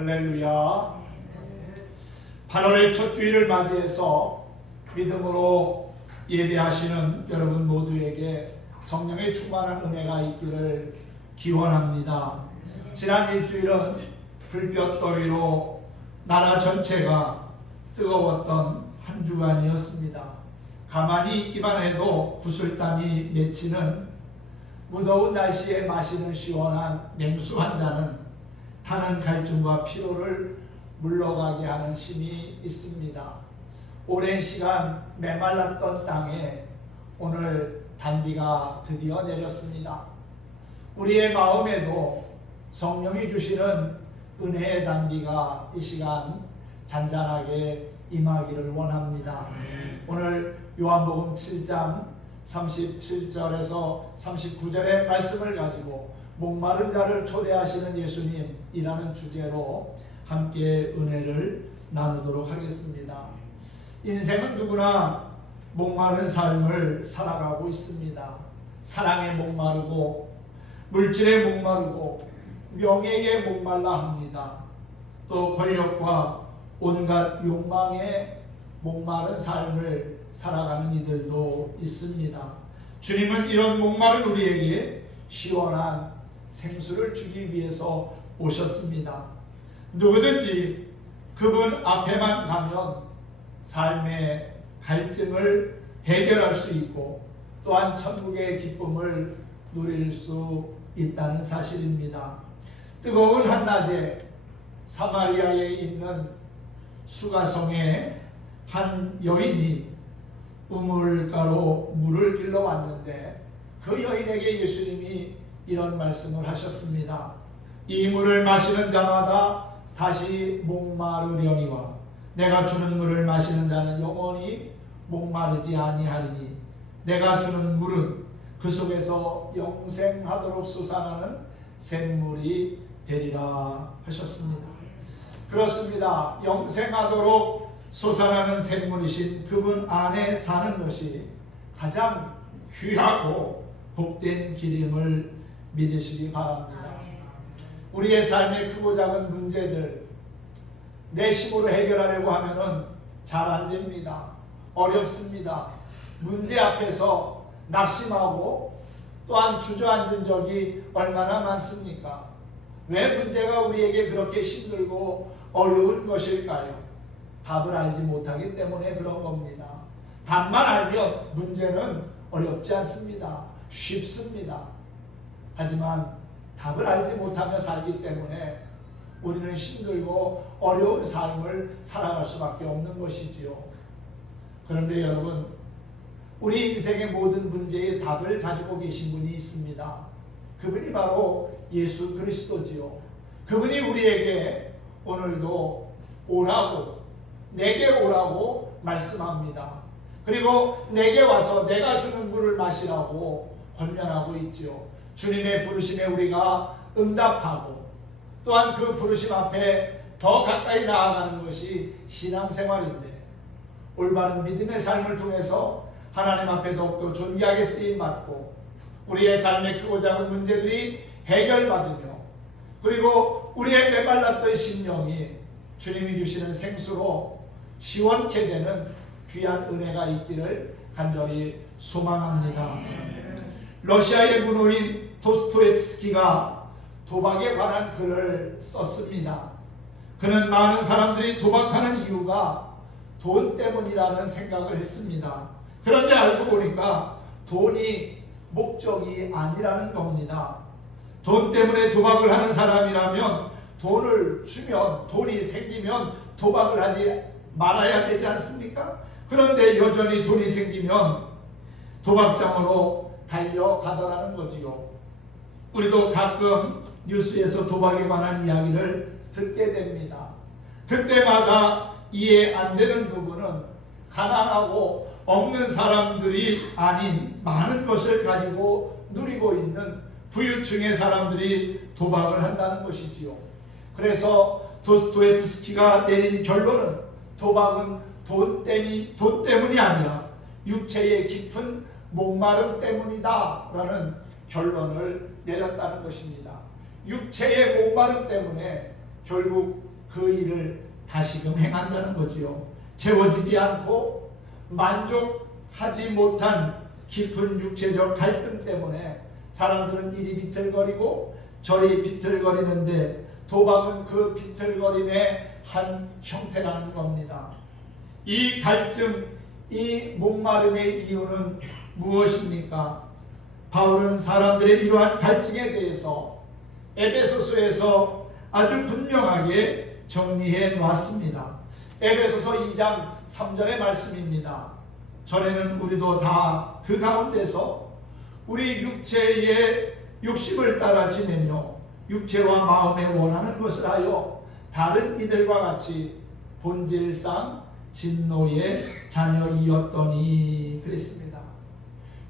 할렐루야. 8월의 첫 주일을 맞이해서 믿음으로 예배하시는 여러분 모두에게 성령의 충만한 은혜가 있기를 기원합니다. 지난 일주일은 불볕 더위로 나라 전체가 뜨거웠던 한 주간이었습니다. 가만히 있기만 해도 구슬땀이 맺히는 무더운 날씨에 마시는 시원한 냉수 한 잔은 타는 갈증과 피로를 물러가게 하는 힘이 있습니다. 오랜 시간 메말랐던 땅에 오늘 단비가 드디어 내렸습니다. 우리의 마음에도 성령이 주시는 은혜의 단비가 이 시간 잔잔하게 임하기를 원합니다. 오늘 요한복음 7장 37절에서 39절의 말씀을 가지고 목마른 자를 초대하시는 예수님이라는 주제로 함께 은혜를 나누도록 하겠습니다. 인생은 누구나 목마른 삶을 살아가고 있습니다. 사랑에 목마르고 물질에 목마르고 명예에 목말라 합니다. 또 권력과 온갖 욕망에 목마른 삶을 살아가는 이들도 있습니다. 주님은 이런 목마른 우리에게 시원한 생수를 주기 위해서 오셨습니다. 누구든지 그분 앞에만 가면 삶의 갈증을 해결할 수 있고 또한 천국의 기쁨을 누릴 수 있다는 사실입니다. 뜨거운 한낮에 사마리아에 있는 수가성에 한 여인이 우물가로 물을 길러 왔는데 그 여인에게 예수님이 이런 말씀을 하셨습니다. 이 물을 마시는 자마다 다시 목마르려니와 내가 주는 물을 마시는 자는 영원히 목마르지 아니하리니 내가 주는 물은 그 속에서 영생하도록 솟아나는 샘물이 되리라 하셨습니다. 그렇습니다. 영생하도록 솟아나는 샘물이신 그분 안에 사는 것이 가장 귀하고 복된 길임을 믿으시기 바랍니다. 우리의 삶의 크고 작은 문제들 내 힘으로 해결하려고 하면은 잘 안 됩니다. 어렵습니다. 문제 앞에서 낙심하고 또한 주저앉은 적이 얼마나 많습니까? 왜 문제가 우리에게 그렇게 힘들고 어려운 것일까요? 답을 알지 못하기 때문에 그런 겁니다. 답만 알면 문제는 어렵지 않습니다. 쉽습니다. 하지만 답을 알지 못하며 살기 때문에 우리는 힘들고 어려운 삶을 살아갈 수밖에 없는 것이지요. 그런데 여러분, 우리 인생의 모든 문제의 답을 가지고 계신 분이 있습니다. 그분이 바로 예수 그리스도지요. 그분이 우리에게 오늘도 오라고, 내게 오라고 말씀합니다. 그리고 내게 와서 내가 주는 물을 마시라고 권면하고 있지요. 주님의 부르심에 우리가 응답하고 또한 그 부르심 앞에 더 가까이 나아가는 것이 신앙생활인데 올바른 믿음의 삶을 통해서 하나님 앞에 더욱더 존귀하게 쓰임받고 우리의 삶의 크고 작은 문제들이 해결받으며 그리고 우리의 메말랐던 심령이 주님이 주시는 생수로 시원케 되는 귀한 은혜가 있기를 간절히 소망합니다. 러시아의 문호인 도스토옙스키가 도박에 관한 글을 썼습니다. 그는 많은 사람들이 도박하는 이유가 돈 때문이라는 생각을 했습니다. 그런데 알고 보니까 돈이 목적이 아니라는 겁니다. 돈 때문에 도박을 하는 사람이라면 돈을 주면 돈이 생기면 도박을 하지 말아야 되지 않습니까? 그런데 여전히 돈이 생기면 도박장으로 달려가더라는 거지요. 우리도 가끔 뉴스에서 도박에 관한 이야기를 듣게 됩니다. 그때마다 이해 안 되는 부분은 가난하고 없는 사람들이 아닌 많은 것을 가지고 누리고 있는 부유층의 사람들이 도박을 한다는 것이지요. 그래서 도스토옙스키가 내린 결론은 도박은 돈 때문이 아니라 육체의 깊은 목마름 때문이다 라는 결론을 내렸다는 것입니다. 육체의 목마름 때문에 결국 그 일을 다시금 행한다는 거지요. 채워지지 않고 만족하지 못한 깊은 육체적 갈등 때문에 사람들은 이리 비틀거리고 저리 비틀거리는데 도박은 그 비틀거림의 한 형태라는 겁니다. 이 갈증, 이 목마름의 이유는 무엇입니까? 바울은 사람들의 이러한 갈증에 대해서 에베소서에서 아주 분명하게 정리해 놨습니다. 에베소서 2장 3절의 말씀입니다. 전에는 우리도 다 그 가운데서 우리 육체의 욕심을 따라 지내며 육체와 마음에 원하는 것을 하여 다른 이들과 같이 본질상 진노의 자녀이었더니 그랬습니다.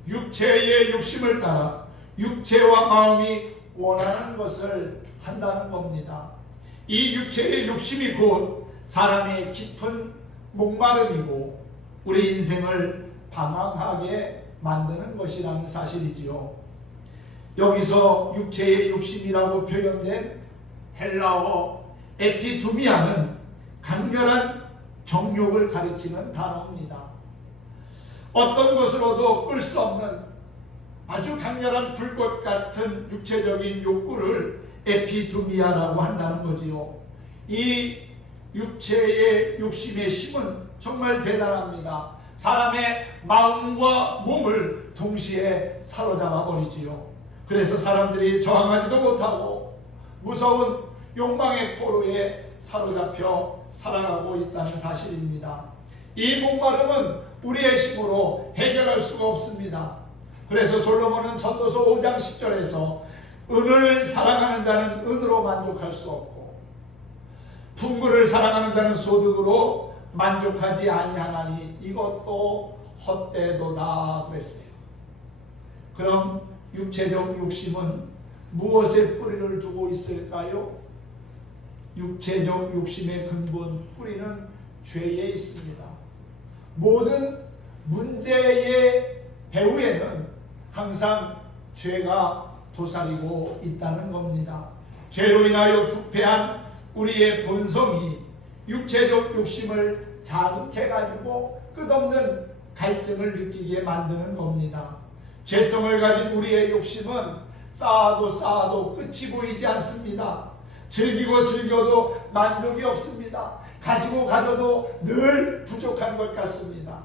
육체의 욕심을 따라 육체와 마음이 원하는 것을 한다는 겁니다. 이 육체의 욕심이 곧 사람의 깊은 목마름이고 우리 인생을 방황하게 만드는 것이라는 사실이지요. 여기서 육체의 욕심이라고 표현된 헬라어 에피두미아는 강렬한 정욕을 가리키는 단어입니다. 어떤 것으로도 끌 수 없는 아주 강렬한 불꽃 같은 육체적인 욕구를 에피두미아라고 한다는 거지요. 이 육체의 욕심의 힘은 정말 대단합니다. 사람의 마음과 몸을 동시에 사로잡아 버리지요. 그래서 사람들이 저항하지도 못하고 무서운 욕망의 포로에 사로잡혀 살아가고 있다는 사실입니다. 이 목마름은 우리의 힘으로 해결할 수가 없습니다. 그래서 솔로몬은 전도서 5장 10절에서 은을 사랑하는 자는 은으로 만족할 수 없고 풍물을 사랑하는 자는 소득으로 만족하지 아니하나니 이것도 헛되도다 그랬어요. 그럼 육체적 욕심은 무엇에 뿌리를 두고 있을까요? 육체적 욕심의 근본 뿌리는 죄에 있습니다. 모든 문제의 배후에는 항상 죄가 도사리고 있다는 겁니다. 죄로 인하여 부패한 우리의 본성이 육체적 욕심을 자극해가지고 끝없는 갈증을 느끼게 만드는 겁니다. 죄성을 가진 우리의 욕심은 쌓아도 끝이 보이지 않습니다. 즐기고 즐겨도 만족이 없습니다. 가지고 가져도 늘 부족한 것 같습니다.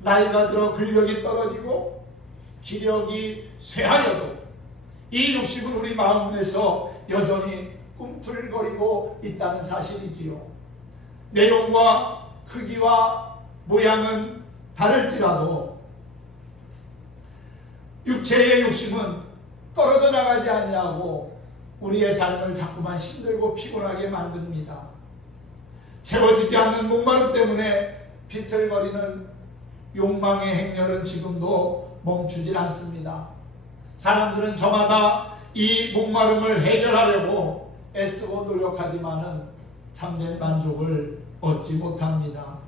나이가 들어 근력이 떨어지고 기력이 쇠하여도 이 욕심은 우리 마음에서 여전히 꿈틀거리고 있다는 사실이지요. 내용과 크기와 모양은 다를지라도 육체의 욕심은 떨어져 나가지 아니하고 우리의 삶을 자꾸만 힘들고 피곤하게 만듭니다. 채워지지 않는 목마름 때문에 비틀거리는 욕망의 행렬은 지금도 멈추질 않습니다. 사람들은 저마다 이 목마름을 해결하려고 애쓰고 노력하지만은 참된 만족을 얻지 못합니다.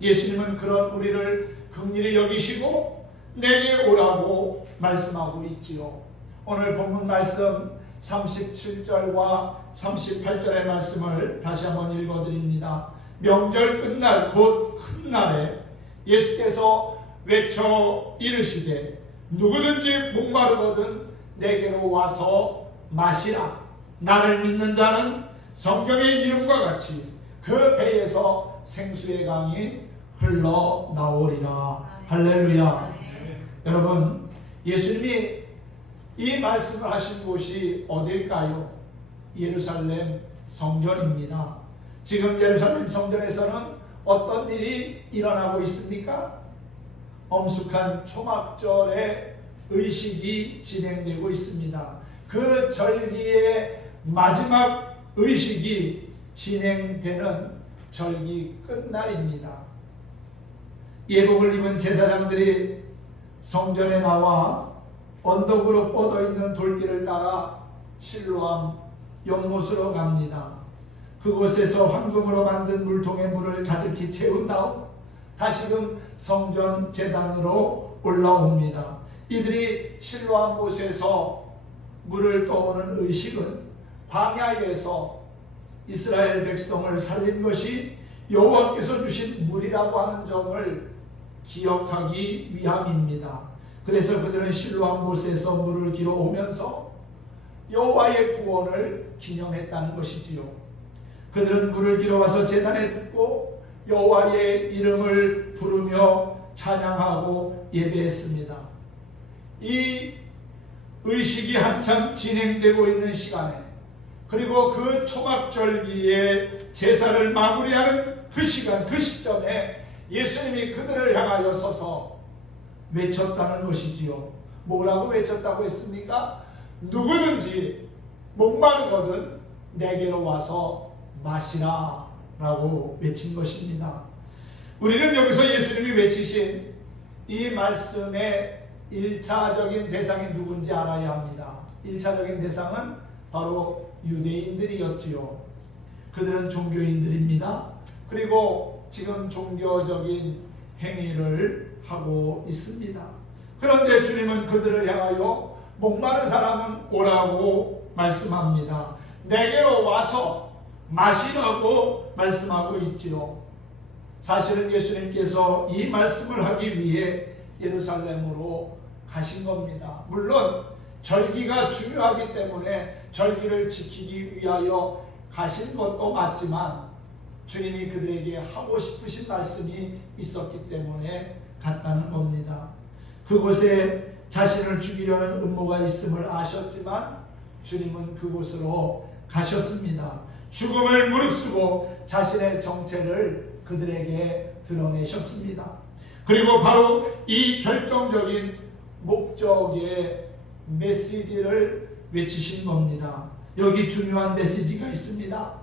예수님은 그런 우리를 긍휼히 여기시고 내게 오라고 말씀하고 있지요. 오늘 본문 말씀 37절과 38절의 말씀을 다시 한번 읽어드립니다. 명절 끝날 곧 큰 날에 예수께서 외쳐 이르시되 누구든지 목마르거든 내게로 와서 마시라. 나를 믿는 자는 성경의 이름과 같이 그 배에서 생수의 강이 흘러나오리라. 할렐루야. 여러분, 예수님이 이 말씀을 하신 곳이 어딜까요? 예루살렘 성전입니다. 지금 예루살렘 성전에서는 어떤 일이 일어나고 있습니까? 엄숙한 초막절의 의식이 진행되고 있습니다. 그 절기의 마지막 의식이 진행되는 절기 끝날입니다. 예복을 입은 제사장들이 성전에 나와 언덕으로 뻗어있는 돌길을 따라 실로암 연못으로 갑니다. 그곳에서 황금으로 만든 물통에 물을 가득히 채운 다음 다시금 성전 제단으로 올라옵니다. 이들이 실로암 못에서 물을 떠오는 의식은 광야에서 이스라엘 백성을 살린 것이 여호와께서 주신 물이라고 하는 점을 기억하기 위함입니다. 그래서 그들은 실로암 못에서 물을 길어오면서 여호와의 구원을 기념했다는 것이지요. 그들은 물을 길어와서 제단에 붓고 여호와의 이름을 부르며 찬양하고 예배했습니다. 이 의식이 한참 진행되고 있는 시간에, 그리고 그 초막절기에 제사를 마무리하는 그 시간, 그 시점에 예수님이 그들을 향하여 서서 외쳤다는 것이지요. 뭐라고 외쳤다고 했습니까? 누구든지 목마르거든 내게로 와서 마시라 라고 외친 것입니다. 우리는 여기서 예수님이 외치신 이 말씀의 1차적인 대상이 누군지 알아야 합니다. 1차적인 대상은 바로 유대인들이었지요. 그들은 종교인들입니다. 그리고 지금 종교적인 행위를 하고 있습니다. 그런데 주님은 그들을 향하여 목마른 사람은 오라고 말씀합니다. 내게로 와서 마시라고 말씀하고 있지요. 사실은 예수님께서 이 말씀을 하기 위해 예루살렘으로 가신 겁니다. 물론 절기가 중요하기 때문에 절기를 지키기 위하여 가신 것도 맞지만 주님이 그들에게 하고 싶으신 말씀이 있었기 때문에 갔다는 겁니다. 그곳에 자신을 죽이려는 음모가 있음을 아셨지만 주님은 그곳으로 가셨습니다. 죽음을 무릅쓰고 자신의 정체를 그들에게 드러내셨습니다. 그리고 바로 이 결정적인 목적의 메시지를 외치신 겁니다. 여기 중요한 메시지가 있습니다.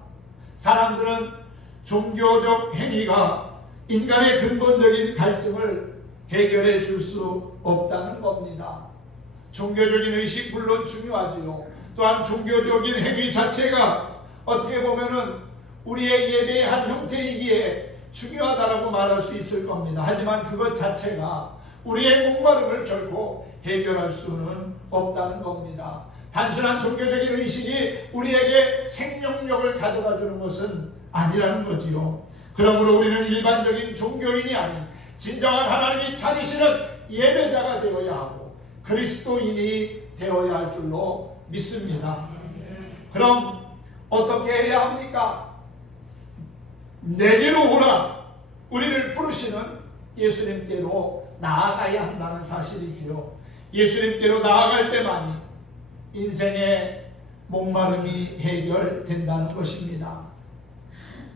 사람들은 종교적 행위가 인간의 근본적인 갈증을 해결해 줄 수 없다는 겁니다. 종교적인 의식 물론 중요하지요. 또한 종교적인 행위 자체가 어떻게 보면은 우리의 예배의 한 형태이기에 중요하다라고 말할 수 있을 겁니다. 하지만 그것 자체가 우리의 목마름을 결코 해결할 수는 없다는 겁니다. 단순한 종교적인 의식이 우리에게 생명력을 가져다 주는 것은 아니라는 거지요. 그러므로 우리는 일반적인 종교인이 아닌 진정한 하나님이 찾으시는 예배자가 되어야 하고 그리스도인이 되어야 할 줄로 믿습니다. 그럼 어떻게 해야 합니까? 내게로 오라, 우리를 부르시는 예수님께로 나아가야 한다는 사실이지요. 예수님께로 나아갈 때만이 인생의 목마름이 해결된다는 것입니다.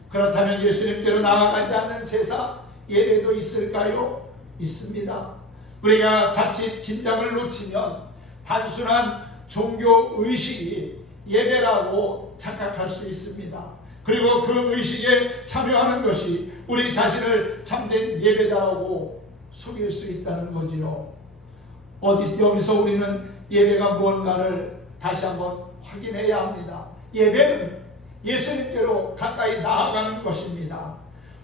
그렇다면 예수님께로 나아가지 않는 제사, 예배도 있을까요? 있습니다. 우리가 자칫 긴장을 놓치면 단순한 종교 의식이 예배라고 착각할 수 있습니다. 그리고 그 의식에 참여하는 것이 우리 자신을 참된 예배자라고 속일 수 있다는 거지요. 여기서 우리는 예배가 무언가를 다시 한번 확인해야 합니다. 예배는 예수님께로 가까이 나아가는 것입니다.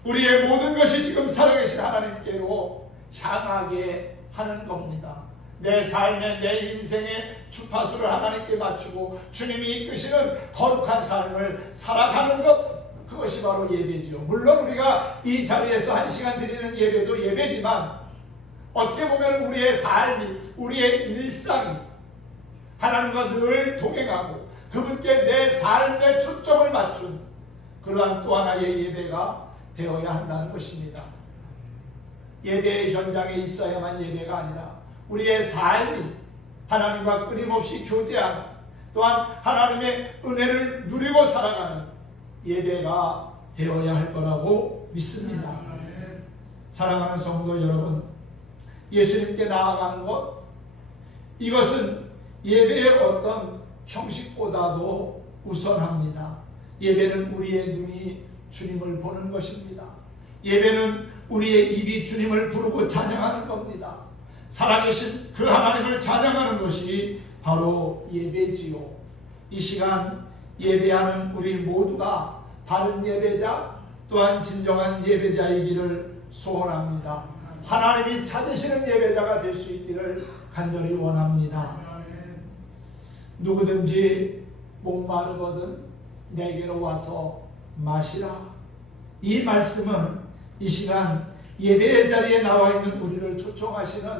우리의 모든 것이 지금 살아계신 하나님께로 향하게 하는 겁니다. 내 삶의, 내 인생의 주파수를 하나님께 맞추고 주님이 이끄시는 거룩한 삶을 살아가는 것, 그것이 바로 예배지요. 물론 우리가 이 자리에서 1시간 드리는 예배도 예배지만 어떻게 보면 우리의 삶이, 우리의 일상이 하나님과 늘 동행하고 그분께 내 삶의 초점을 맞춘 그러한 또 하나의 예배가 되어야 한다는 것입니다. 예배의 현장에 있어야만 예배가 아니라 우리의 삶이 하나님과 끊임없이 교제하는, 또한 하나님의 은혜를 누리고 살아가는 예배가 되어야 할 거라고 믿습니다. 사랑하는 성도 여러분, 예수님께 나아가는 것, 이것은 예배의 어떤 형식보다도 우선합니다. 예배는 우리의 눈이 주님을 보는 것입니다. 예배는 우리의 입이 주님을 부르고 찬양하는 겁니다. 살아계신 그 하나님을 찬양하는 것이 바로 예배지요. 이 시간 예배하는 우리 모두가 바른 예배자, 또한 진정한 예배자이기를 소원합니다. 하나님이 찾으시는 예배자가 될 수 있기를 간절히 원합니다. 누구든지 목마르거든 내게로 와서 마시라. 이 말씀은 이 시간 예배의 자리에 나와 있는 우리를 초청하시는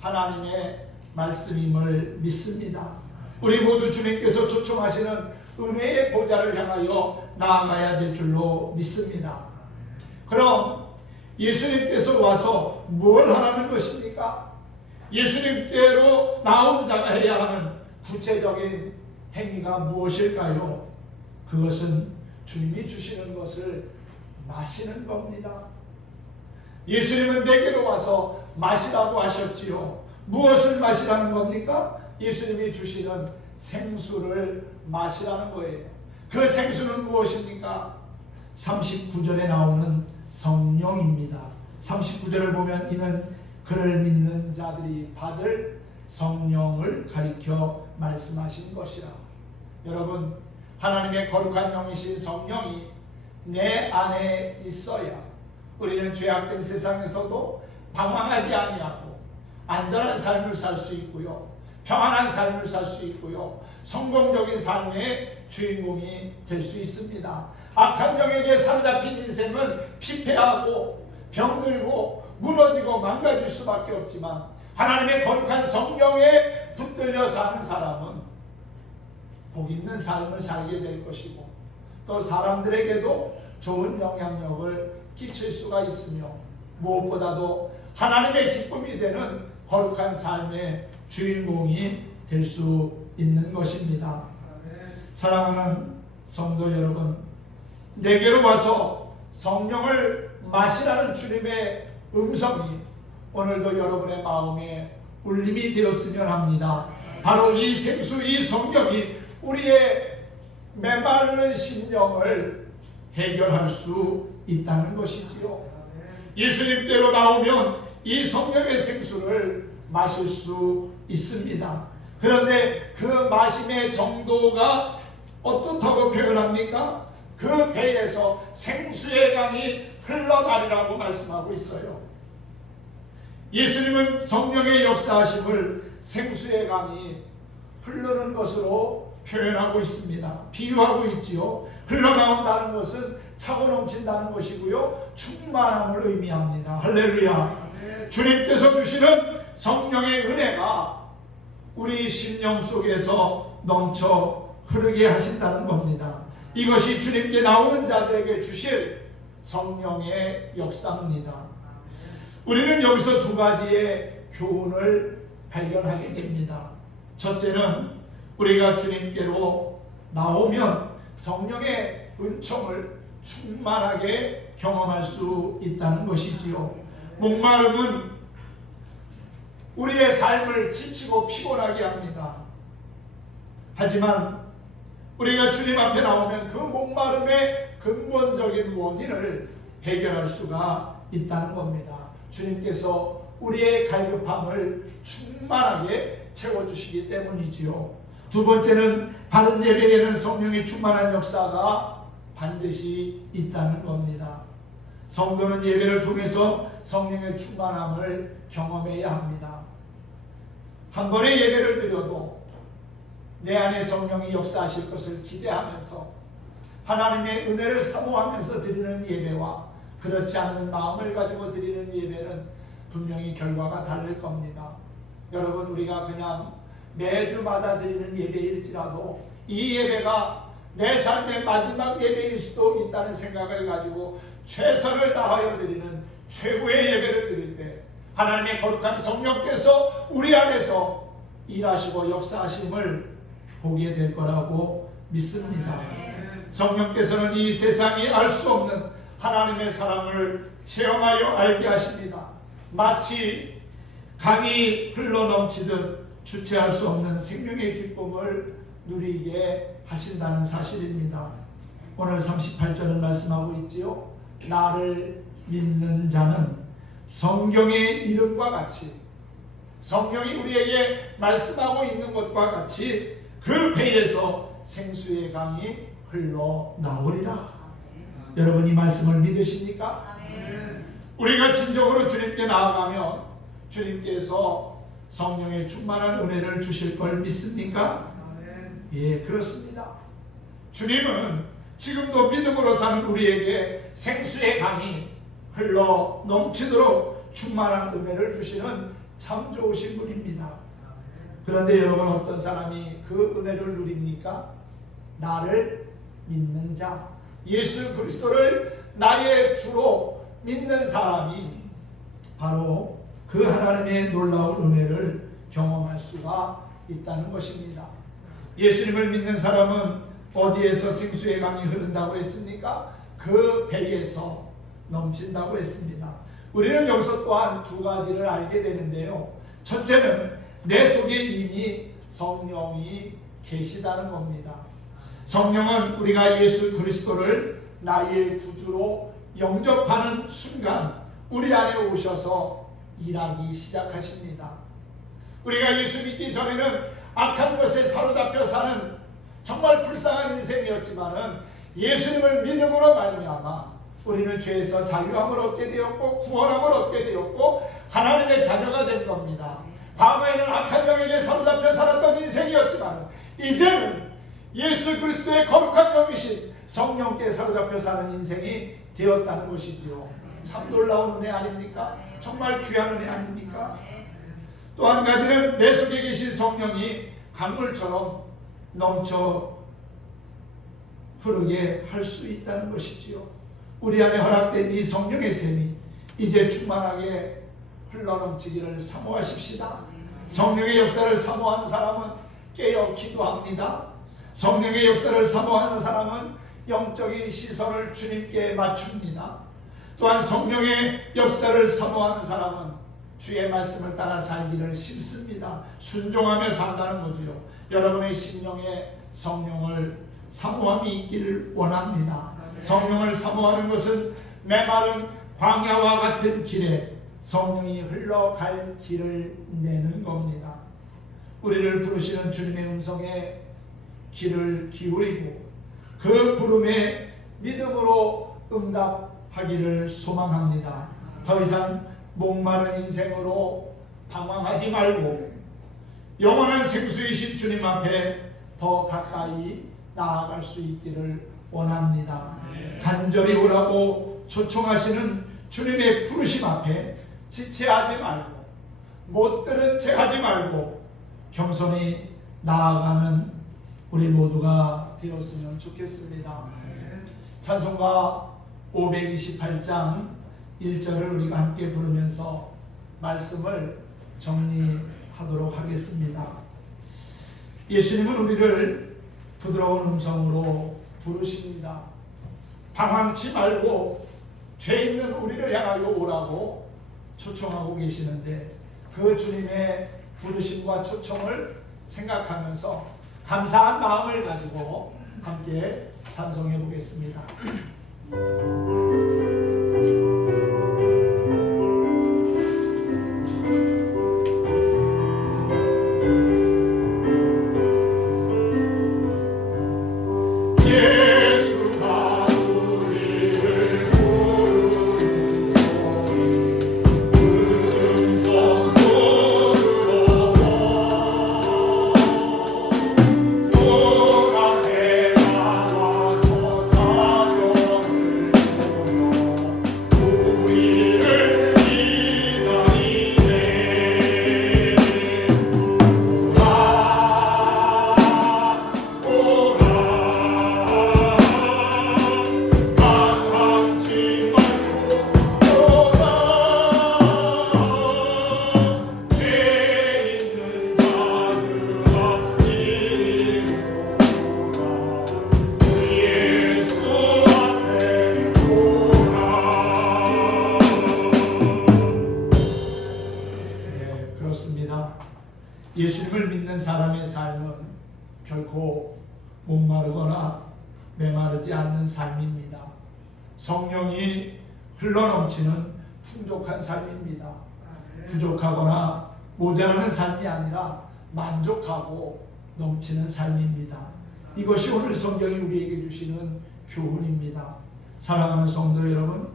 하나님의 말씀임을 믿습니다. 우리 모두 주님께서 초청하시는 은혜의 보좌를 향하여 나아가야 될 줄로 믿습니다. 그럼 예수님께서 와서 뭘 하라는 것입니까? 예수님께로 나온 자가 해야 하는 구체적인 행위가 무엇일까요? 그것은 주님이 주시는 것을 마시는 겁니다. 예수님은 내게로 와서 마시라고 하셨지요. 무엇을 마시라는 겁니까? 예수님이 주시는 생수를 마시라는 거예요. 그 생수는 무엇입니까? 39절에 나오는 성령입니다. 39절을 보면 이는 그를 믿는 자들이 받을 성령을 가리켜 말씀하신 것이라. 여러분, 하나님의 거룩한 영이신 성령이 내 안에 있어야 우리는 죄악된 세상에서도 방황하지 아니하고 안전한 삶을 살 수 있고요, 평안한 삶을 살 수 있고요, 성공적인 삶의 주인공이 될 수 있습니다. 악한 영에게 사로잡힌 인생은 피폐하고 병들고 무너지고 망가질 수밖에 없지만, 하나님의 거룩한 성령에 붙들려 사는 사람은 복 있는 삶을 살게 될 것이고, 또 사람들에게도 좋은 영향력을 끼칠 수가 있으며, 무엇보다도 하나님의 기쁨이 되는 거룩한 삶의 주인공이 될 수 있는 것입니다. 사랑하는 성도 여러분, 내게로 와서 성령을 마시라는 주님의 음성이 오늘도 여러분의 마음에 울림이 되었으면 합니다. 바로 이 생수, 이 성령이 우리의 메마른 심령을 해결할 수 있다는 것이지요. 예수님께로 나오면 이 성령의 생수를 마실 수 있습니다. 그런데 그 마심의 정도가 어떻다고 표현합니까? 그 배에서 생수의 강이 흘러가리라고 말씀하고 있어요. 예수님은 성령의 역사하심을 생수의 강이 흐르는 것으로 표현하고 있습니다. 비유하고 있지요. 흘러나온다는 것은 차고 넘친다는 것이고요, 충만함을 의미합니다. 할렐루야. 주님께서 주시는 성령의 은혜가 우리 심령 속에서 넘쳐 흐르게 하신다는 겁니다. 이것이 주님께 나오는 자들에게 주실 성령의 역사입니다. 우리는 여기서 두 가지의 교훈을 발견하게 됩니다. 첫째는 우리가 주님께로 나오면 성령의 은총을 충만하게 경험할 수 있다는 것이지요. 목마름은 우리의 삶을 지치고 피곤하게 합니다. 하지만 우리가 주님 앞에 나오면 그 목마름의 근본적인 원인을 해결할 수가 있다는 겁니다. 주님께서 우리의 갈급함을 충만하게 채워주시기 때문이지요. 두 번째는 바른 예배에는 성령의 충만한 역사가 반드시 있다는 겁니다. 성도는 예배를 통해서 성령의 충만함을 경험해야 합니다. 한 번의 예배를 드려도 내 안에 성령이 역사하실 것을 기대하면서 하나님의 은혜를 사모하면서 드리는 예배와 그렇지 않는 마음을 가지고 드리는 예배는 분명히 결과가 다를 겁니다. 여러분, 우리가 그냥 매주마다 드리는 예배일지라도 이 예배가 내 삶의 마지막 예배일 수도 있다는 생각을 가지고 최선을 다하여 드리는 최고의 예배를 드릴 때 하나님의 거룩한 성령께서 우리 안에서 일하시고 역사하심을 보게 될 거라고 믿습니다. 성령께서는 이 세상이 알 수 없는 하나님의 사랑을 체험하여 알게 하십니다. 마치 강이 흘러넘치듯 주체할 수 없는 생명의 기쁨을 누리게 하신다는 사실입니다. 오늘 38절은 말씀하고 있지요. 나를 믿는 자는 성경의 이름과 같이, 성령이 우리에게 말씀하고 있는 것과 같이 그 배에서 생수의 강이 흘러나오리라. 여러분, 이 말씀을 믿으십니까? 우리가 진정으로 주님께 나아가면 주님께서 성령의 충만한 은혜를 주실 걸 믿습니까? 예, 그렇습니다. 주님은 지금도 믿음으로 사는 우리에게 생수의 강이 흘러 넘치도록 충만한 은혜를 주시는 참 좋으신 분입니다. 그런데 여러분, 어떤 사람이 그 은혜를 누립니까? 나를 믿는 자, 예수 그리스도를 나의 주로 믿는 사람이 바로 그 하나님의 놀라운 은혜를 경험할 수가 있다는 것입니다. 예수님을 믿는 사람은 어디에서 생수의 강이 흐른다고 했습니까? 그 배에서 넘친다고 했습니다. 우리는 여기서 또한 두 가지를 알게 되는데요. 첫째는 내 속에 이미 성령이 계시다는 겁니다. 성령은 우리가 예수 그리스도를 나의 구주로 영접하는 순간 우리 안에 오셔서 일하기 시작하십니다. 우리가 예수 믿기 전에는 악한 것에 사로잡혀 사는 정말 불쌍한 인생이었지만은 예수님을 믿음으로 말미암아 우리는 죄에서 자유함을 얻게 되었고 구원함을 얻게 되었고 하나님의 자녀가 된 겁니다. 과거에는 악한 영에게 사로잡혀 살았던 인생이었지만 이제는 예수 그리스도의 거룩한 영이신 성령께 사로잡혀 사는 인생이 되었다는 것이지요. 참 놀라운 은혜 아닙니까? 정말 귀한 은혜 아닙니까? 또 한 가지는 내 속에 계신 성령이 강물처럼 넘쳐 흐르게 할 수 있다는 것이지요. 우리 안에 허락된 이 성령의 샘이 이제 충만하게 흘러넘치기를 사모하십시다. 성령의 역사를 사모하는 사람은 깨어 기도합니다. 성령의 역사를 사모하는 사람은 영적인 시선을 주님께 맞춥니다. 또한 성령의 역사를 사모하는 사람은 주의 말씀을 따라 살기를 싫습니다. 순종하며 산다는 거지요. 여러분의 심령에 성령을 사모함이 있기를 원합니다. 성령을 사모하는 것은 메마른 광야와 같은 길에 성령이 흘러갈 길을 내는 겁니다. 우리를 부르시는 주님의 음성에 귀를 기울이고 그 부름에 믿음으로 응답하기를 소망합니다. 더 이상 목마른 인생으로 방황하지 말고 영원한 생수이신 주님 앞에 더 가까이 나아갈 수 있기를 원합니다. 간절히 오라고 초청하시는 주님의 부르심 앞에 지체하지 말고 못 들은 채 하지 말고 겸손히 나아가는 우리 모두가 되었으면 좋겠습니다. 찬송가 528장 1절을 우리가 함께 부르면서 말씀을 정리하도록 하겠습니다. 예수님은 우리를 부드러운 음성으로 부르십니다. 방황치 말고 죄 있는 우리를 향하여 오라고 초청하고 계시는데 그 주님의 부르심과 초청을 생각하면서 감사한 마음을 가지고 함께 찬송해 보겠습니다. 예수님을 믿는 사람의 삶은 결코 목마르거나 메마르지 않는 삶입니다. 성령이 흘러넘치는 풍족한 삶입니다. 부족하거나 모자라는 삶이 아니라 만족하고 넘치는 삶입니다. 이것이 오늘 성경이 우리에게 주시는 교훈입니다. 사랑하는 성도 여러분,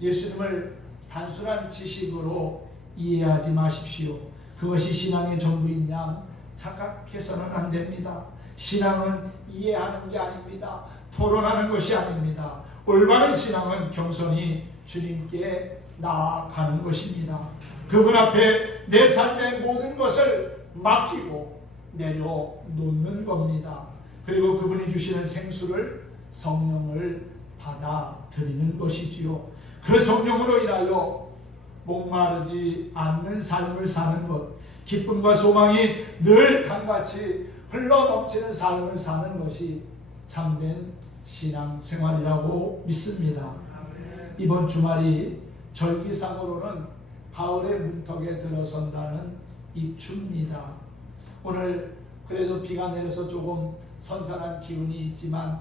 예수님을 단순한 지식으로 이해하지 마십시오. 그것이 신앙의 전부인 양 착각해서는 안 됩니다. 신앙은 이해하는 게 아닙니다. 토론하는 것이 아닙니다. 올바른 신앙은 겸손히 주님께 나아가는 것입니다. 그분 앞에 내 삶의 모든 것을 맡기고 내려놓는 겁니다. 그리고 그분이 주시는 생수를, 성령을 받아들이는 것이지요. 그 성령으로 인하여 목마르지 않는 삶을 사는 것, 기쁨과 소망이 늘 강같이 흘러넘치는 삶을 사는 것이 참된 신앙생활이라고 믿습니다. 이번 주말이 절기상으로는 가을의 문턱에 들어선다는 입추입니다. 오늘 그래도 비가 내려서 조금 선선한 기운이 있지만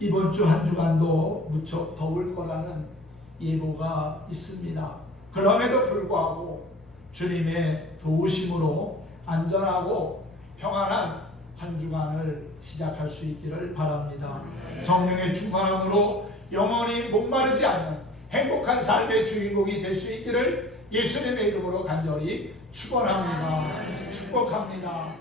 이번 주 한 주간도 무척 더울 거라는 예보가 있습니다. 그럼에도 불구하고 주님의 도우심으로 안전하고 평안한 한 주간을 시작할 수 있기를 바랍니다. 성령의 충만함으로 영원히 목마르지 않는 행복한 삶의 주인공이 될 수 있기를 예수님의 이름으로 간절히 축원합니다. 축복합니다.